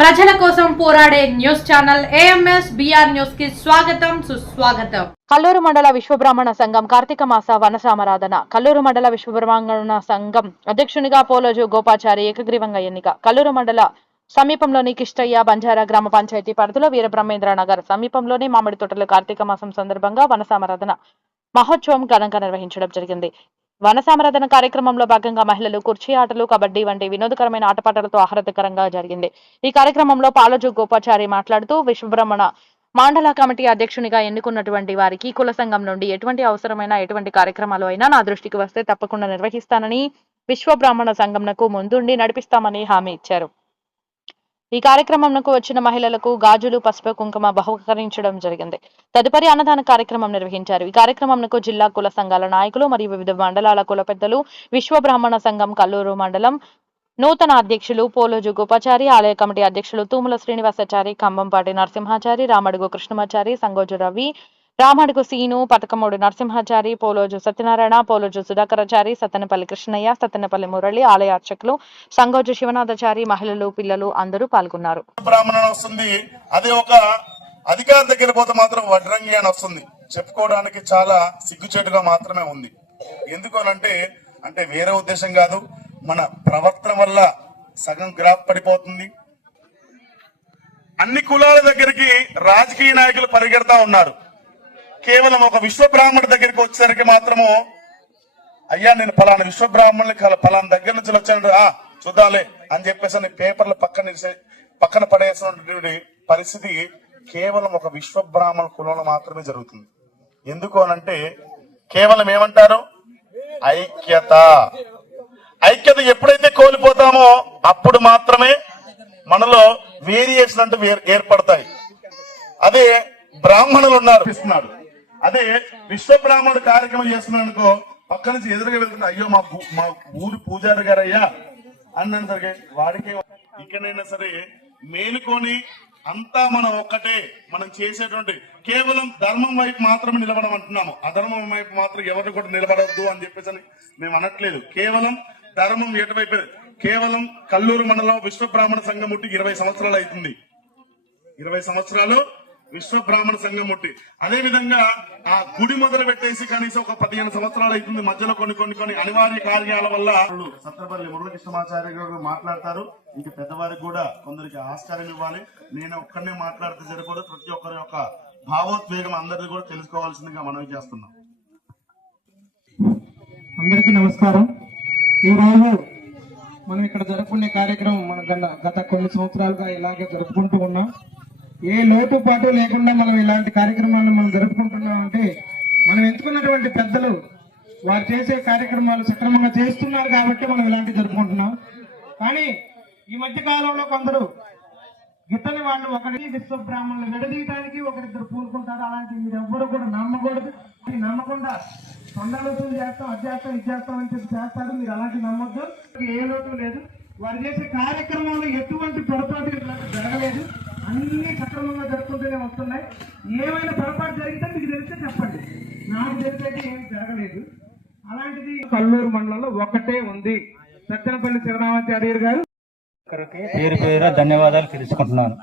ప్రజల కోసం పోరాడే న్యూస్ ఛానల్ ఏఎంఎస్ బిఆర్ న్యూస్కి స్వాగతం సుస్వాగతం. కల్లూరు మండల విశ్వబ్రాహ్మణ సంఘం కార్తీక మాస వనసామరాధన. కల్లూరు మండల విశ్వబ్రాహ్మణ సంఘం అధ్యక్షునిగా పోలోజు గోపాచారి ఏకగ్రీవంగా ఎన్నిక. కల్లూరు మండల సమీపంలోని కిష్టయ్య బంజారా గ్రామ పంచాయతీ పరిధిలో వీరబ్రహ్మేంద్ర నగర్ సమీపంలోని మామిడి తోటలు కార్తీక మాసం సందర్భంగా వనసామరాధన మహోత్సవం ఘనంగా నిర్వహించడం జరిగింది. వనసామరాధన కార్యక్రమంలో భాగంగా మహిళలు కుర్చీ ఆటలు కబడ్డీ వంటి వినోదకరమైన ఆటపాటలతో ఆహ్లాదకరంగా జరిగింది. ఈ కార్యక్రమంలో పాలోజు గోపాచారి మాట్లాడుతూ విశ్వబ్రహ్మణ మండల కమిటీ అధ్యక్షునిగా ఎన్నుకున్నటువంటి వారికి కుల సంఘం నుండి ఎటువంటి అవసరమైన ఎటువంటి కార్యక్రమాలు అయినా నా దృష్టికి వస్తే తప్పకుండా నిర్వహిస్తానని విశ్వబ్రాహ్మణ సంఘంనకు ముందుండి నడిపిస్తామని హామీ ఇచ్చారు. ఈ కార్యక్రమంకు వచ్చిన మహిళలకు గాజులు పసుపు కుంకుమ బహుకరించడం జరిగింది. తదుపరి అన్నదాన కార్యక్రమం నిర్వహించారు. ఈ కార్యక్రమంకు జిల్లా కుల సంఘాల నాయకులు మరియు వివిధ మండలాల కుల పెద్దలు విశ్వ బ్రాహ్మణ సంఘం కల్లూరు మండలం నూతన అధ్యక్షులు పోలోజు గోపాచారి ఆలయ కమిటీ అధ్యక్షులు తూముల శ్రీనివాసాచారి ఖమ్మంపాటి నరసింహాచారి రామడుగు కృష్ణమాచారి సంగోజు రవి రామడుగు సీను పతకమూడి నరసింహాచారి పోలోజు సత్యనారాయణ పోలోజు సుధాకరాచారి సత్తెనపల్లి కృష్ణయ్య సత్తెనపల్లి మురళి ఆలయ అర్చకులు సంగోజు శివనాథాచారి మహిళలు పిల్లలు అందరూ పాల్గొన్నారు. బ్రాహ్మణుని వస్తుంది. అదే ఒక అధికారి దగ్గర పోతే మాత్రం వడ్రంగి అని వస్తుంది. చెప్పుకోవడానికి చాలా సిగ్గుచేటుగా మాత్రమే ఉంది. ఎందుకు అనంటే అంటే వేరే ఉద్దేశం కాదు. మన ప్రవర్తన వల్ల సగం గ్రాఫ్ పడిపోతుంది. అన్ని కులాల దగ్గరికి రాజకీయ నాయకులు పరిగెడతా ఉన్నారు. కేవలం ఒక విశ్వబ్రాహ్మణుడి దగ్గరికి వచ్చేసరికి మాత్రము అయ్యా నేను పలానా విశ్వ బ్రాహ్మణులు పలానా దగ్గర నుంచి వచ్చాను ఆ చూద్దాలే అని చెప్పేసి అని పేపర్లు పక్కన పక్కన పడేసినటువంటి పరిస్థితి కేవలం ఒక విశ్వ బ్రాహ్మణ కులంలో మాత్రమే జరుగుతుంది. ఎందుకు అనంటే కేవలం ఏమంటారు? ఐక్యత. ఐక్యత ఎప్పుడైతే కోల్పోతామో అప్పుడు మాత్రమే మనలో వేరియేషన్ అంటూ వేర్- ఏర్పడతాయి. అదే బ్రాహ్మణులు ఉన్నారు. అదే విశ్వ బ్రాహ్మణుడు కార్యక్రమం చేస్తున్నాడు అనుకో పక్క నుంచి ఎదురుగా వెళ్తున్నా అయ్యో మా మా ఊరు పూజారి గారు అయ్యా అన్నాను వాడికే ఇక్కడైనా సరే మేలుకొని అంతా మనం ఒక్కటే మనం చేసేటువంటి కేవలం ధర్మం వైపు మాత్రమే నిలబడమంటున్నాము అధర్మం వైపు మాత్రం ఎవరు కూడా నిలబడద్దు అని చెప్పేసి మేము అనట్లేదు. కేవలం ధర్మం ఎటువైపు కేవలం కల్లూరు మండలం విశ్వ బ్రాహ్మణ సంఘం ముట్టి ఇరవై సంవత్సరాలు అవుతుంది. ఇరవై సంవత్సరాలు విశ్వ బ్రాహ్మణ సంఘం ముట్టి అదే విధంగా ఆ గుడి మొదలు పెట్టేసి కనీసం ఒక పదిహేను సంవత్సరాలు అవుతుంది. మధ్యలో కొన్ని కొన్ని కొన్ని అనివార్య కార్యాల వల్ల సత్రపల్లి మురళకృష్ణమాచార్య గారు మాట్లాడతారు. ఇంక పెద్దవారికి కూడా కొందరికి ఆస్కారం ఇవ్వాలి. నేను ఒక్కడనే మాట్లాడితే సరిపోదు. ప్రతి ఒక్కరి యొక్క భావోద్వేగం అందరిది కూడా తెలుసుకోవాల్సిందిగా మనవి చేస్తున్నాం. అందరికీ నమస్కారం. ఈరోజు మనం ఇక్కడ జరుపుకునే కార్యక్రమం మన గత- గత కొన్ని సంవత్సరాలుగా ఇలాగే జరుపుకుంటూ ఉన్నాం. ఏ లోటు పాటు లేకుండా మనం ఇలాంటి కార్యక్రమాలను మనం జరుపుకుంటున్నాం అంటే మనం ఎంచుకున్నటువంటి పెద్దలు వారు చేసే కార్యక్రమాలు సక్రమంగా చేస్తున్నారు కాబట్టి మనం ఇలాంటి జరుపుకుంటున్నాం. కానీ ఈ మధ్య కాలంలో కొందరు ఇతని వాళ్ళు ఒకరి విశ్వ బ్రాహ్మణులు విడదీయడానికి ఒకరిద్దరు పూనుకుంటారు. అలాంటి మీరు ఎవ్వరు కూడా నమ్మకూడదు. నమ్మకుండా కొండలతో చేస్తాం అది చేస్తాం ఇది చేస్తాం అని చెప్పి చేస్తారు. మీరు అలాంటి నమ్మొద్దు. ఏ లోటు లేదు. వారు చేసే కార్యక్రమంలో ఎటువంటి పొరపాటు ఇలాంటి జరగలేదు. అన్నీ సక్రమంగా జరుపుకుంటూనే వస్తున్నాయి. ఏమైనా పొరపాటు జరిగితే మీకు తెలిస్తే చెప్పండి. నాకు తెలిసైతే ఏమి జరగలేదు. అలాంటిది కల్లూరు మండలంలో ఒకటే ఉంది. సత్యనపల్లి శివరామాచార్యులు గారు. పేరు పేరు ధన్యవాదాలు తెలుసుకుంటున్నాను.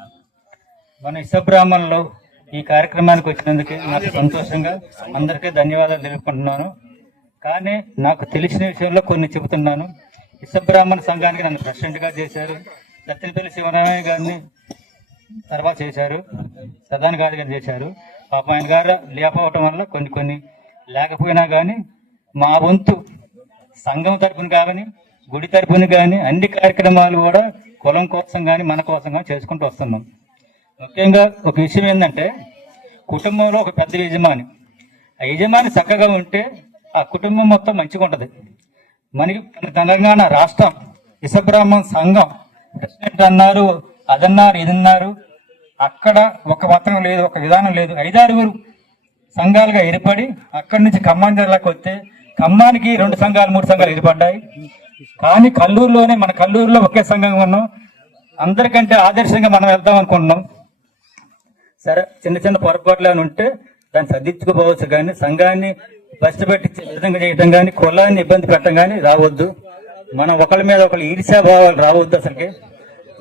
మన ఇసబ్రాహ్మణ్లో ఈ కార్యక్రమానికి వచ్చినందుకు నాకు సంతోషంగా అందరికీ ధన్యవాదాలు తెలుపుకుంటున్నాను. కానీ నాకు తెలిసిన విషయంలో కొన్ని చెబుతున్నాను. ఇసబ్రాహ్మణ సంఘానికి నన్ను ప్రెసిడెంట్గా చేశారు. సత్యనపల్లి శివరామయ్య గారిని తర్వాత చేశారు. ప్రధాన గారి చేశారు. పాపం ఆయన గారు లేకపోవటం వల్ల కొన్ని కొన్ని లేకపోయినా కానీ మా వంతు సంఘం తరపున కానీ గుడి తరపున కానీ అన్ని కార్యక్రమాలు కూడా కులం కోసం కానీ మన కోసం కానీ చేసుకుంటూ వస్తున్నాం. ముఖ్యంగా ఒక విషయం ఏంటంటే కుటుంబంలో ఒక పెద్ద యజమాని. ఆ యజమాని చక్కగా ఉంటే ఆ కుటుంబం మొత్తం మంచిగా ఉంటుంది. మనకి తెలంగాణ రాష్ట్రం ఇసబ్రాహ్మణ సంఘం ప్రెసిడెంట్ అన్నారు అదన్నారు ఇదన్నారు. అక్కడ ఒక పత్రం లేదు ఒక విధానం లేదు. ఐదారుగురు సంఘాలుగా ఏర్పడి అక్కడి నుంచి ఖమ్మం జిల్లాకు వస్తే ఖమ్మానికి రెండు సంఘాలు మూడు సంఘాలు ఏర్పడ్డాయి. కానీ కల్లూరులోనే మన కల్లూరులో ఒకే సంఘంగా ఉన్నాం. అందరికంటే ఆదర్శంగా మనం వెళ్దాం అనుకుంటున్నాం. సరే చిన్న చిన్న పొరపాట్లు అని ఉంటే దాన్ని సర్దించుకోపోవచ్చు కానీ సంఘాన్ని బస్సు పెట్టి విధంగా చేయటం కానీ కులాన్ని ఇబ్బంది పెట్టడం కానీ రావద్దు. మనం ఒకళ్ళ మీద ఒకళ్ళు ఈర్ష్యాభావాలు రావద్దు అసలుకి.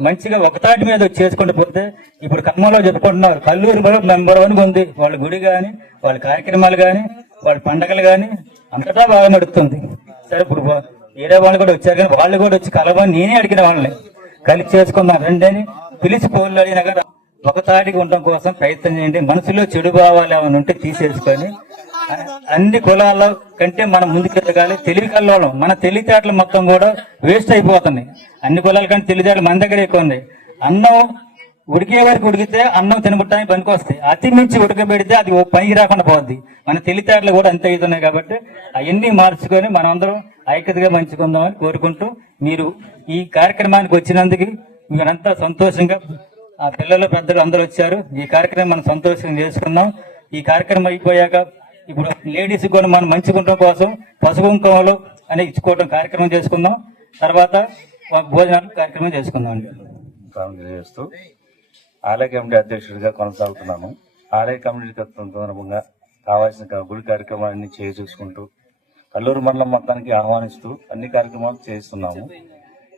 మంచిగా ఒకతాటి మీద వచ్చి చేసుకుంటూ పోతే ఇప్పుడు ఖమ్మంలో చెప్పుకుంటున్నారు కల్లూరు నెంబర్ వన్ ఉంది. వాళ్ళ గుడి కానీ వాళ్ళ కార్యక్రమాలు కానీ వాళ్ళ పండగలు కానీ అంతటా బాగా నడుస్తుంది. సరే ఇప్పుడు వా- వేరే వాళ్ళు కూడా వచ్చారు కానీ వాళ్ళు కూడా వచ్చి కలవని నేనే అడిగిన వాళ్ళని. కలిసి చేసుకుందాం రండి అని పిలిచి పోలు అడిగినా కదా ఒక తాటికి ఉండడం కోసం ప్రయత్నం చేయండి. మనసులో చెడు భావాలు ఏమైనా ఉంటే తీసేసుకొని అన్ని కులాల కంటే మనం ముందుకెళ్ళగాలి. తెలివి కల్లోళం మన తెలివితేటలు మొత్తం కూడా వేస్ట్ అయిపోతున్నాయి. అన్ని కులాల కంటే తెలివితేటలు మన దగ్గర ఎక్కువ ఉంది అన్నం ఉడికే వరకు ఉడికితే అన్నం తినబట్టడానికి పనికి వస్తాయి. అతి మించి ఉడకబెడితే అది పనికి రాకుండా పోద్ది. మన తెలివితేటలు కూడా అంతే అవుతున్నాయి కాబట్టి అవన్నీ మార్చుకొని మనందరం ఐక్యతగా మంచుకుందామని కోరుకుంటూ మీరు ఈ కార్యక్రమానికి వచ్చినందుకు మీరంతా సంతోషంగా ఆ పిల్లలు పెద్దలు అందరూ వచ్చారు. ఈ కార్యక్రమం మనం సంతోషంగా చేసుకుందాం. ఈ కార్యక్రమం అయిపోయాక ఇప్పుడు లేడీస్ కూడా మనం మంచి ఉండడం కోసం పసుపు కుంకుమలు అని ఇచ్చుకోవడం కార్యక్రమం చేసుకుందాం. తర్వాత భోజనాలు కార్యక్రమం చేసుకుందాం అండి. ప్రారంభం ఆలయ కమిటీ అధ్యక్షుడిగా కొనసాగుతున్నాను ఆలయ కమిటీ సందర్భంగా కావాల్సిన గుడి కార్యక్రమాలన్నీ చేసుకుంటూ కల్లూరు మండలం మొత్తానికి ఆహ్వానిస్తూ అన్ని కార్యక్రమాలు చేస్తున్నాము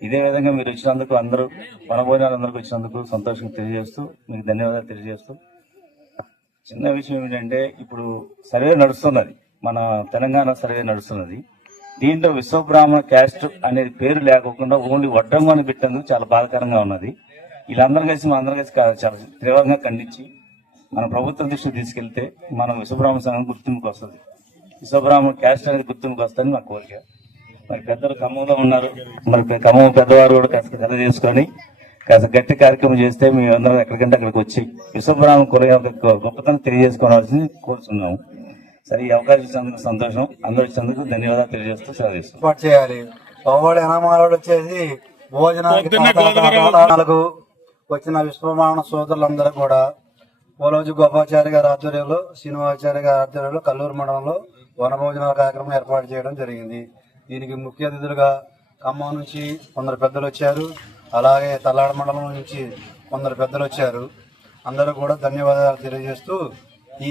ఇదే విధంగా మీరు వచ్చినందుకు అందరూ మన భోజనాలు అందరికీ వచ్చినందుకు సంతోషం తెలియజేస్తూ మీకు ధన్యవాదాలు తెలియజేస్తూ చిన్న విషయం ఏంటంటే ఇప్పుడు సర్వే నడుస్తున్నది. మన తెలంగాణ సర్వే నడుస్తున్నది. దీంట్లో విశ్వబ్రాహ్మణ క్యాస్ట్ అనేది పేరు లేకోకుండా ఓన్లీ వడ్రంగు అని పెట్టేందుకు చాలా బాధకరంగా ఉన్నది. వీళ్ళందరూ కలిసి మన అందరం కలిసి చాలా తీవ్రంగా ఖండించి మన ప్రభుత్వ దృష్టికి తీసుకెళ్తే మనం విశ్వబ్రాహ్మణ సంఘం గుర్తింపుకి వస్తుంది. విశ్వబ్రాహ్మణ క్యాస్ట్ అనేది గుర్తింపుకి వస్తుందని నా కోరిక. మరి పెద్దలు ఖమ్మంలో ఉన్నారు. మరి ఖమ్మం పెద్దవారు కూడా కాస్త చేసుకొని కాస్త గట్టి కార్యక్రమం చేస్తే మీ అందరం ఎక్కడికంటే అక్కడికి వచ్చి విశ్వబ్రాహ్మణ కుల యొక్క గొప్పతనం తెలియజేసుకోవాల్సింది కోరుతున్నాము సరే ఈ అవకాశం ఇచ్చినందుకు సంతోషం. అందరూ ఇచ్చినందుకు ధన్యవాదాలు తెలియజేస్తూ సెలవు చేయాలి. పవ్వడి హనుమానుడు వచ్చేసి భోజనానికి తాతాలకు వచ్చిన విశ్వబ్రహ్మణ సోదరులందరూ కూడా పోలోజు గోపాచారి గారి ఆధ్వర్యంలో శ్రీనివాచార్య గారి ఆధ్వర్యంలో కల్లూరు మండలంలో వనభోజనాల కార్యక్రమం ఏర్పాటు చేయడం జరిగింది. దీనికి ముఖ్య అతిథులుగా ఖమ్మం నుంచి కొందరు పెద్దలు వచ్చారు. అలాగే తల్లాడ మండలం నుంచి కొందరు పెద్దలు వచ్చారు. అందరూ కూడా ధన్యవాదాలు తెలియజేస్తూ ఈ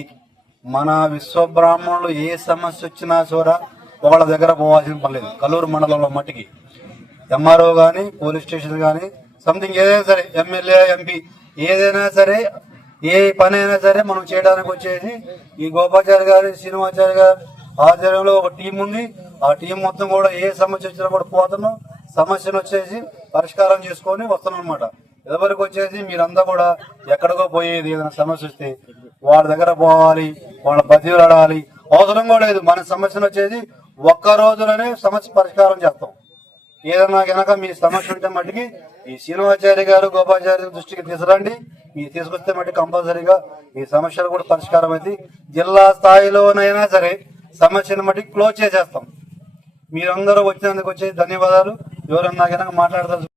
మన విశ్వబ్రాహ్మణులు ఏ సమస్య వచ్చినా కూడా వాళ్ళ దగ్గర పోవాల్సిన పర్లేదు కల్లూరు మండలంలో మట్టికి. ఎంఆర్ఓ కానీ పోలీస్ స్టేషన్ కానీ సంథింగ్ ఏదైనా సరే ఎమ్మెల్యే ఎంపీ ఏదైనా సరే ఏ పని అయినా సరే మనం చేయడానికి వచ్చేది ఈ గోపాచారి గారు శ్రీనివాచారి గారు ఆధ్వర్యంలో ఒక టీం ఉంది. ఆ టీం మొత్తం కూడా ఏ సమస్య వచ్చినా కూడా పోతున్నాం. సమస్యను వచ్చేసి పరిష్కారం చేసుకొని వస్తున్నాం అనమాట ఇదివరకు వచ్చేసి మీరంతా కూడా ఎక్కడికో పోయేది ఏదైనా సమస్య వస్తే వాళ్ళ దగ్గర పోవాలి వాళ్ళ బతిలాడాలి అవసరం కూడా లేదు. మన సమస్యను వచ్చేసి ఒక్క రోజులోనే సమస్య పరిష్కారం చేస్తాం. ఏదన్నా కనుక మీ సమస్య ఉంటే మట్టుకి ఈ శ్రీనివాచార్య గారు గోపాచార్య దృష్టికి తీసుకురండి. మీరు తీసుకొస్తే మట్టి కంపల్సరీగా ఈ సమస్యలు కూడా పరిష్కారం అయితే జిల్లా స్థాయిలోనైనా సరే సమస్యను మట్టి క్లోజ్ చేసేస్తాం. మీరందరూ వచ్చినందుకు వచ్చే ధన్యవాదాలు. ఎవరన్నా కనుక మాట్లాడదాం